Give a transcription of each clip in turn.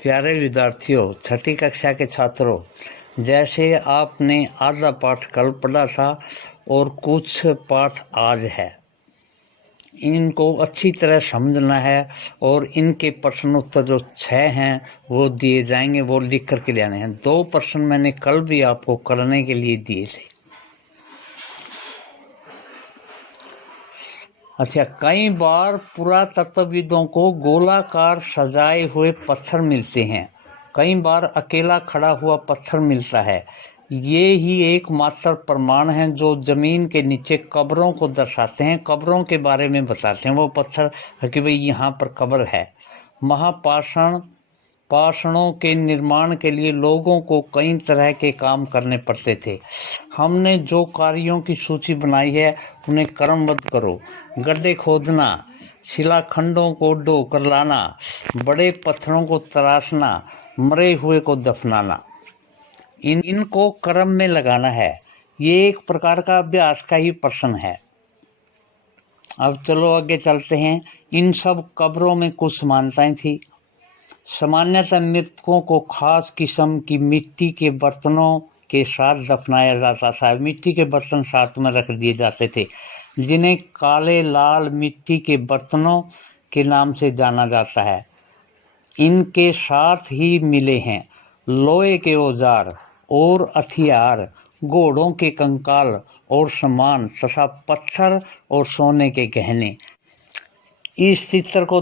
प्यारे विद्यार्थियों, छठी कक्षा के छात्रों, जैसे आपने आधा पाठ कल पढ़ा था और कुछ पाठ आज है, इनको अच्छी तरह समझना है और इनके प्रश्न उत्तर जो 6 हैं वो दिए जाएंगे, वो लिख करके ले आने हैं। 2 प्रश्न मैंने कल भी आपको करने के लिए दिए थे। अच्छा, कई बार पुरातत्वविदों को गोलाकार सजाए हुए पत्थर मिलते हैं, कई बार अकेला खड़ा हुआ पत्थर मिलता है। ये ही एकमात्र प्रमाण हैं जो जमीन के नीचे कब्रों को दर्शाते हैं, कब्रों के बारे में बताते हैं। वो पत्थर है कि भाई यहाँ पर कब्र है। पाषाणों के निर्माण के लिए लोगों को कई तरह के काम करने पड़ते थे। हमने जो कार्यों की सूची बनाई है उन्हें क्रमबद्ध करो। गड्ढे खोदना, शिलाखंडों को ढो कर लाना, बड़े पत्थरों को तराशना, मरे हुए को दफनाना, इनको क्रम में लगाना है। ये एक प्रकार का अभ्यास का ही प्रश्न है। अब चलो आगे चलते हैं। इन सब कब्रों में कुछ समानताएं थी। सामान्यतः मृतकों को खास किस्म की मिट्टी के बर्तनों के साथ दफनाया जाता था। मिट्टी के बर्तन साथ में रख दिए जाते थे, जिन्हें काले लाल मिट्टी के बर्तनों के नाम से जाना जाता है। इनके साथ ही मिले हैं लोहे के औजार और हथियार, घोड़ों के कंकाल और सामान तथा पत्थर और सोने के गहने। इस चित्र को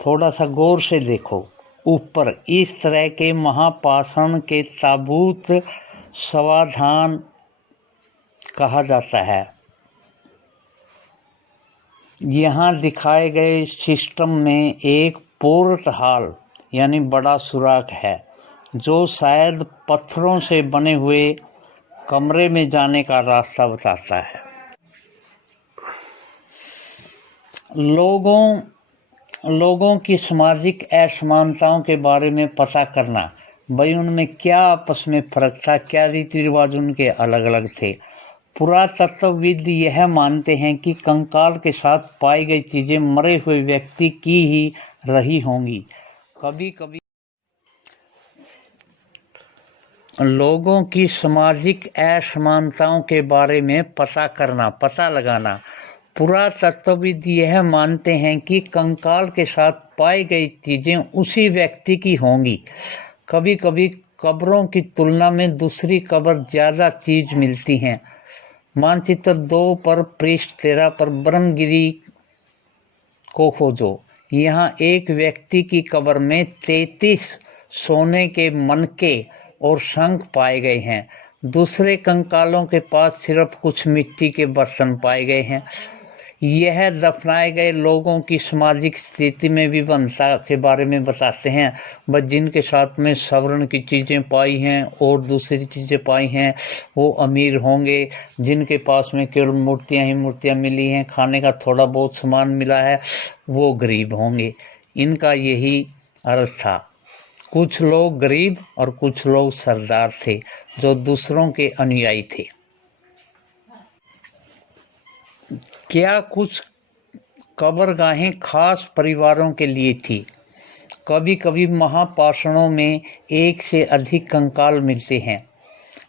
थोड़ा सा गौर से देखो। ऊपर इस तरह के महापाषाण के ताबूत समाधान कहा जाता है। यहाँ दिखाए गए सिस्टम में एक पोर्ट हॉल यानी बड़ा सुराख है, जो शायद पत्थरों से बने हुए कमरे में जाने का रास्ता बताता है। लोगों की सामाजिक असमानताओं के बारे में पता करना, भाई उनमें क्या आपस में फर्क था, क्या रीति रिवाज उनके अलग अलग थे। पुरातत्वविद यह मानते हैं कि कंकाल के साथ पाई गई चीजें मरे हुए व्यक्ति की ही रही होंगी। कभी कभी लोगों की सामाजिक असमानताओं के बारे में पता लगाना। पुरातत्वविद यह मानते हैं कि कंकाल के साथ पाई गई चीजें उसी व्यक्ति की होंगी। कभी कभी कब्रों की तुलना में दूसरी कब्र ज्यादा चीज मिलती हैं। मानचित्र 2 पर पृष्ठ 13 पर ब्रह्मगिरी को खोजो। यहाँ एक व्यक्ति की कब्र में 33 सोने के मनके और शंख पाए गए हैं। दूसरे कंकालों के पास सिर्फ कुछ मिट्टी के बर्तन पाए गए हैं। यह दफनाए गए लोगों की सामाजिक स्थिति में विभिन्नता के बारे में बताते हैं। बस जिनके साथ में स्वर्ण की चीज़ें पाई हैं और दूसरी चीज़ें पाई हैं वो अमीर होंगे। जिनके पास में केवल मूर्तियां मिली हैं, खाने का थोड़ा बहुत सामान मिला है, वो गरीब होंगे। इनका यही अर्थ था। कुछ लोग गरीब और कुछ लोग सरदार थे जो दूसरों के अनुयायी थे। क्या कुछ कब्रगाहें खास परिवारों के लिए थी। कभी कभी महापाषाणों में एक से अधिक कंकाल मिलते हैं।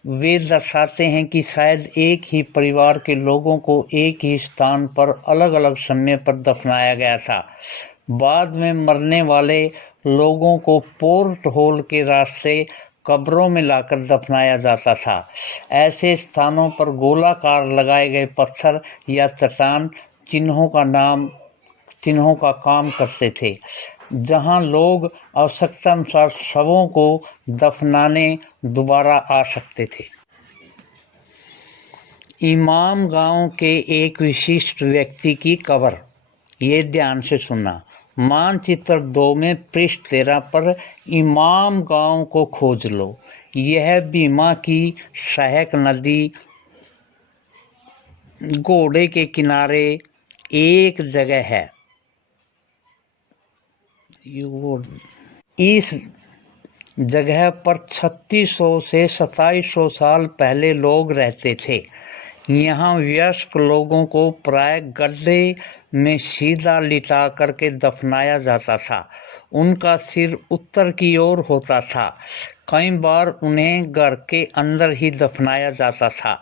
वे दर्शाते हैं कि शायद एक ही परिवार के लोगों को एक ही स्थान पर अलग अलग समय पर दफनाया गया था। बाद में मरने वाले लोगों को पोर्ट होल के रास्ते कब्रों में लाकर दफनाया जाता था। ऐसे स्थानों पर गोलाकार लगाए गए पत्थर या चट्टान चिन्हों का काम करते थे, जहां लोग आवश्यकता अनुसार शवों को दफनाने दोबारा आ सकते थे। इमाम गांव के एक विशिष्ट व्यक्ति की कब्र, ये ध्यान से सुनना। मानचित्र 2 में पृष्ठ 13 पर इमाम गांव को खोज लो। यह भीमा की सहायक नदी घोड़े के किनारे एक जगह है। इस जगह पर 3600 से 2700 साल पहले लोग रहते थे। यहाँ वयस्क लोगों को प्राय गड्ढे में सीधा लिटा करके दफनाया जाता था। उनका सिर उत्तर की ओर होता था। कई बार उन्हें घर के अंदर ही दफनाया जाता था।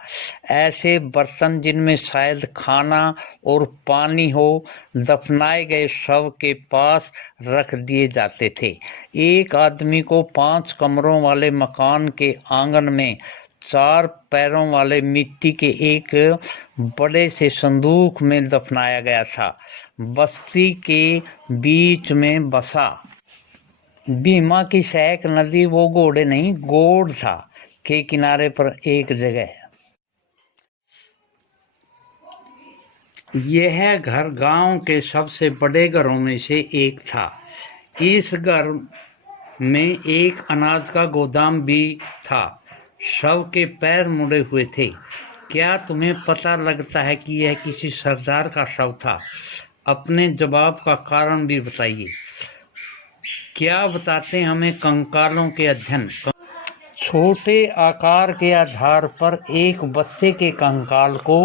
ऐसे बर्तन जिनमें शायद खाना और पानी हो दफनाए गए शव के पास रख दिए जाते थे। एक आदमी को 5 कमरों वाले मकान के आंगन में 4 पैरों वाले मिट्टी के एक बड़े से संदूक में दफनाया गया था। बस्ती के बीच में बसा भीमा की सहायक नदी, वो घोड़े नहीं गोड़ था, के किनारे पर एक जगह। यह घर गांव के सबसे बड़े घरों में से एक था। इस घर में एक अनाज का गोदाम भी था। शव के पैर मुड़े हुए थे। क्या तुम्हें पता लगता है कि यह किसी सरदार का शव था? अपने जवाब का कारण भी बताइए। क्या बताते हमें कंकालों के अध्ययन? छोटे आकार के आधार पर एक बच्चे के कंकाल को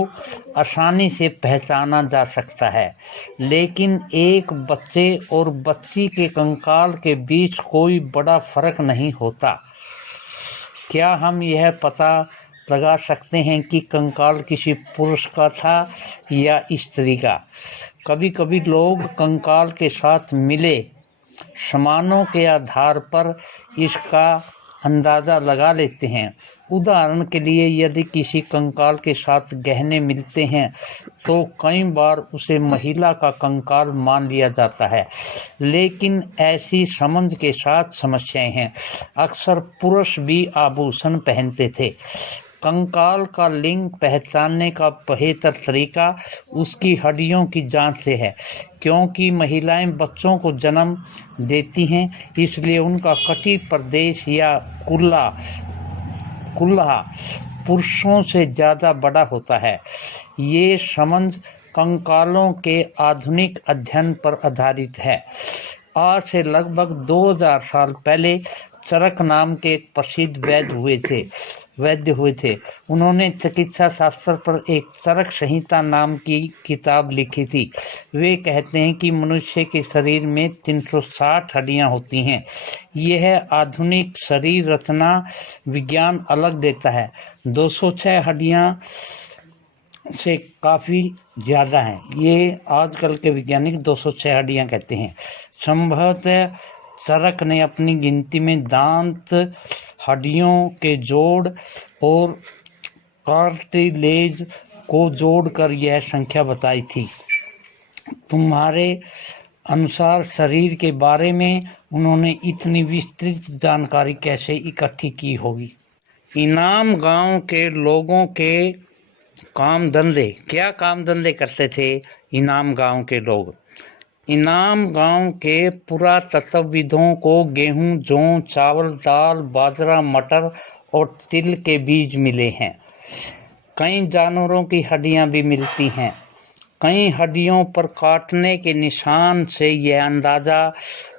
आसानी से पहचाना जा सकता है, लेकिन एक बच्चे और बच्ची के कंकाल के बीच कोई बड़ा फर्क नहीं होता। क्या हम यह पता लगा सकते हैं कि कंकाल किसी पुरुष का था या स्त्री का? कभी कभी लोग कंकाल के साथ मिले सामानों के आधार पर इसका अंदाज़ा लगा लेते हैं। उदाहरण के लिए, यदि किसी कंकाल के साथ गहने मिलते हैं तो कई बार उसे महिला का कंकाल मान लिया जाता है, लेकिन ऐसी समझ के साथ समस्याएं हैं। अक्सर पुरुष भी आभूषण पहनते थे। कंकाल का लिंग पहचानने का बेहतर तरीका उसकी हड्डियों की जांच से है। क्योंकि महिलाएं बच्चों को जन्म देती हैं, इसलिए उनका कटी प्रदेश या कुल्हा पुरुषों से ज़्यादा बड़ा होता है। ये समझ कंकालों के आधुनिक अध्ययन पर आधारित है। आज से लगभग 2000 साल पहले चरक नाम के एक प्रसिद्ध वैद्य हुए थे। उन्होंने चिकित्सा शास्त्र पर एक चरक संहिता नाम की किताब लिखी थी। वे कहते हैं कि मनुष्य के शरीर में 360 हड्डियां होती हैं। यह आधुनिक शरीर रचना विज्ञान अलग देता है। 206 हड्डियां से काफ़ी ज़्यादा हैं। ये आजकल के वैज्ञानिक 206 हड्डियां कहते हैं। संभवतः चरक ने अपनी गिनती में दांत, हड्डियों के जोड़ और कार्टिलेज को जोड़कर यह संख्या बताई थी। तुम्हारे अनुसार शरीर के बारे में उन्होंने इतनी विस्तृत जानकारी कैसे इकट्ठी की होगी? इनाम गांव के लोगों के काम धंधे। क्या काम धंधे करते थे इनाम गांव के लोग? इनाम गांव के पुरातत्वविदों को गेहूं, जौ, चावल, दाल, बाजरा, मटर और तिल के बीज मिले हैं। कई जानवरों की हड्डियां भी मिलती हैं। कई हड्डियों पर काटने के निशान से यह अंदाज़ा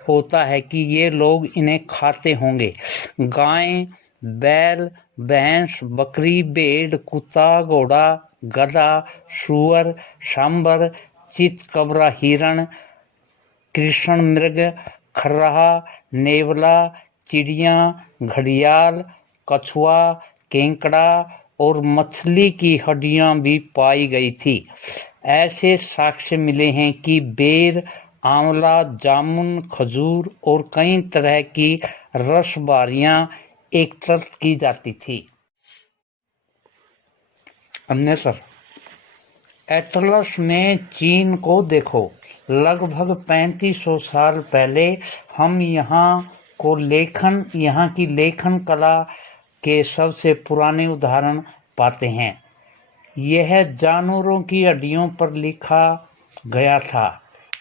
होता है कि ये लोग इन्हें खाते होंगे। गाय, बैल, भैंस, बकरी, भेड़, कुत्ता, घोड़ा, गधा, सूअर, सांबर, चितकबरा, हिरण, कृष्ण मृग, खर्राहा, नेवला, चिड़िया, घड़ियाल, कछुआ, केंकड़ा और मछली की हड्डियां भी पाई गई थी। ऐसे साक्ष्य मिले हैं कि बेर, आंवला, जामुन, खजूर और कई तरह की रसबारियां एकत्रित की जाती थी। अन्यतर एटलस में चीन को देखो। लगभग 3500 साल पहले हम यहाँ की लेखन कला के सबसे पुराने उदाहरण पाते हैं। यह जानवरों की हड्डियों पर लिखा गया था।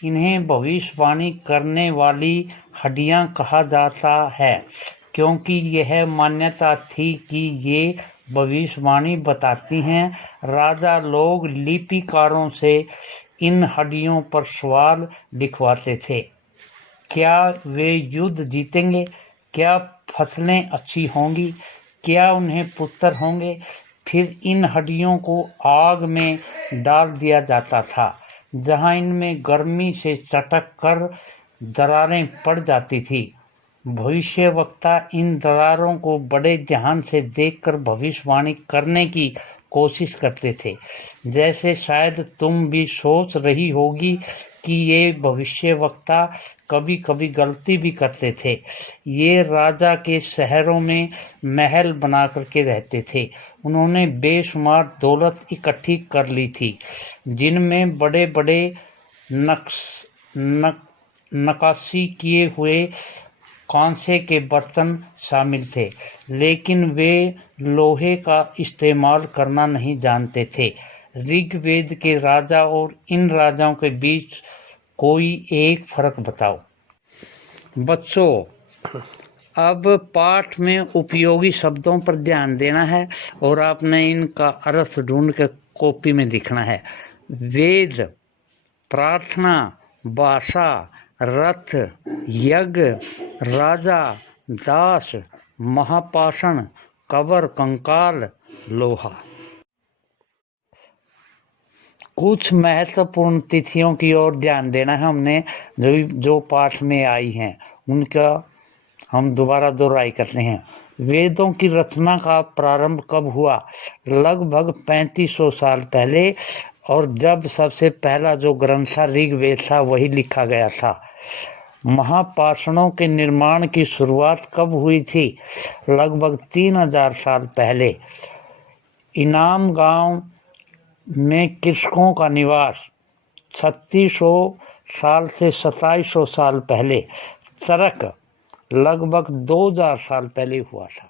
इन्हें भविष्यवाणी करने वाली हड्डियां कहा जाता है, क्योंकि यह मान्यता थी कि ये भविष्यवाणी बताती हैं। राजा लोग लिपिकारों से इन हड्डियों पर सवाल लिखवाते थे। क्या वे युद्ध जीतेंगे? क्या फसलें अच्छी होंगी? क्या उन्हें पुत्र होंगे? फिर इन हड्डियों को आग में डाल दिया जाता था, जहां इनमें गर्मी से चटक कर दरारें पड़ जाती थी। भविष्यवक्ता इन दरारों को बड़े ध्यान से देखकर भविष्यवाणी करने की कोशिश करते थे। जैसे शायद तुम भी सोच रही होगी कि ये भविष्यवक्ता कभी कभी गलती भी करते थे। ये राजा के शहरों में महल बना करके रहते थे। उन्होंने बेशुमार दौलत इकट्ठी कर ली थी, जिनमें बड़े बड़े नक्काशी किए हुए कांसे के बर्तन शामिल थे, लेकिन वे लोहे का इस्तेमाल करना नहीं जानते थे। ऋग्वेद के राजा और इन राजाओं के बीच कोई एक फर्क बताओ। बच्चों, अब पाठ में उपयोगी शब्दों पर ध्यान देना है और आपने इनका अर्थ ढूंढ के कॉपी में लिखना है। वेद, प्रार्थना, भाषा, रथ, यज्ञ, राजा, दास, महापाषण, कबर, कंकाल, लोहा। कुछ महत्वपूर्ण तिथियों की ओर ध्यान देना है हमने, जो पाठ में आई हैं, उनका हम दोबारा दोहराई करते हैं। वेदों की रचना का प्रारंभ कब हुआ? लगभग 3500 साल पहले, और जब सबसे पहला जो ग्रंथ था ऋग्वेद था, वही लिखा गया था। महापाषाणों के निर्माण की शुरुआत कब हुई थी? लगभग 3000 साल पहले। इनाम गांव में कृषकों का निवास 3600 साल से 2700 साल पहले। चरक लगभग 2000 साल पहले हुआ था।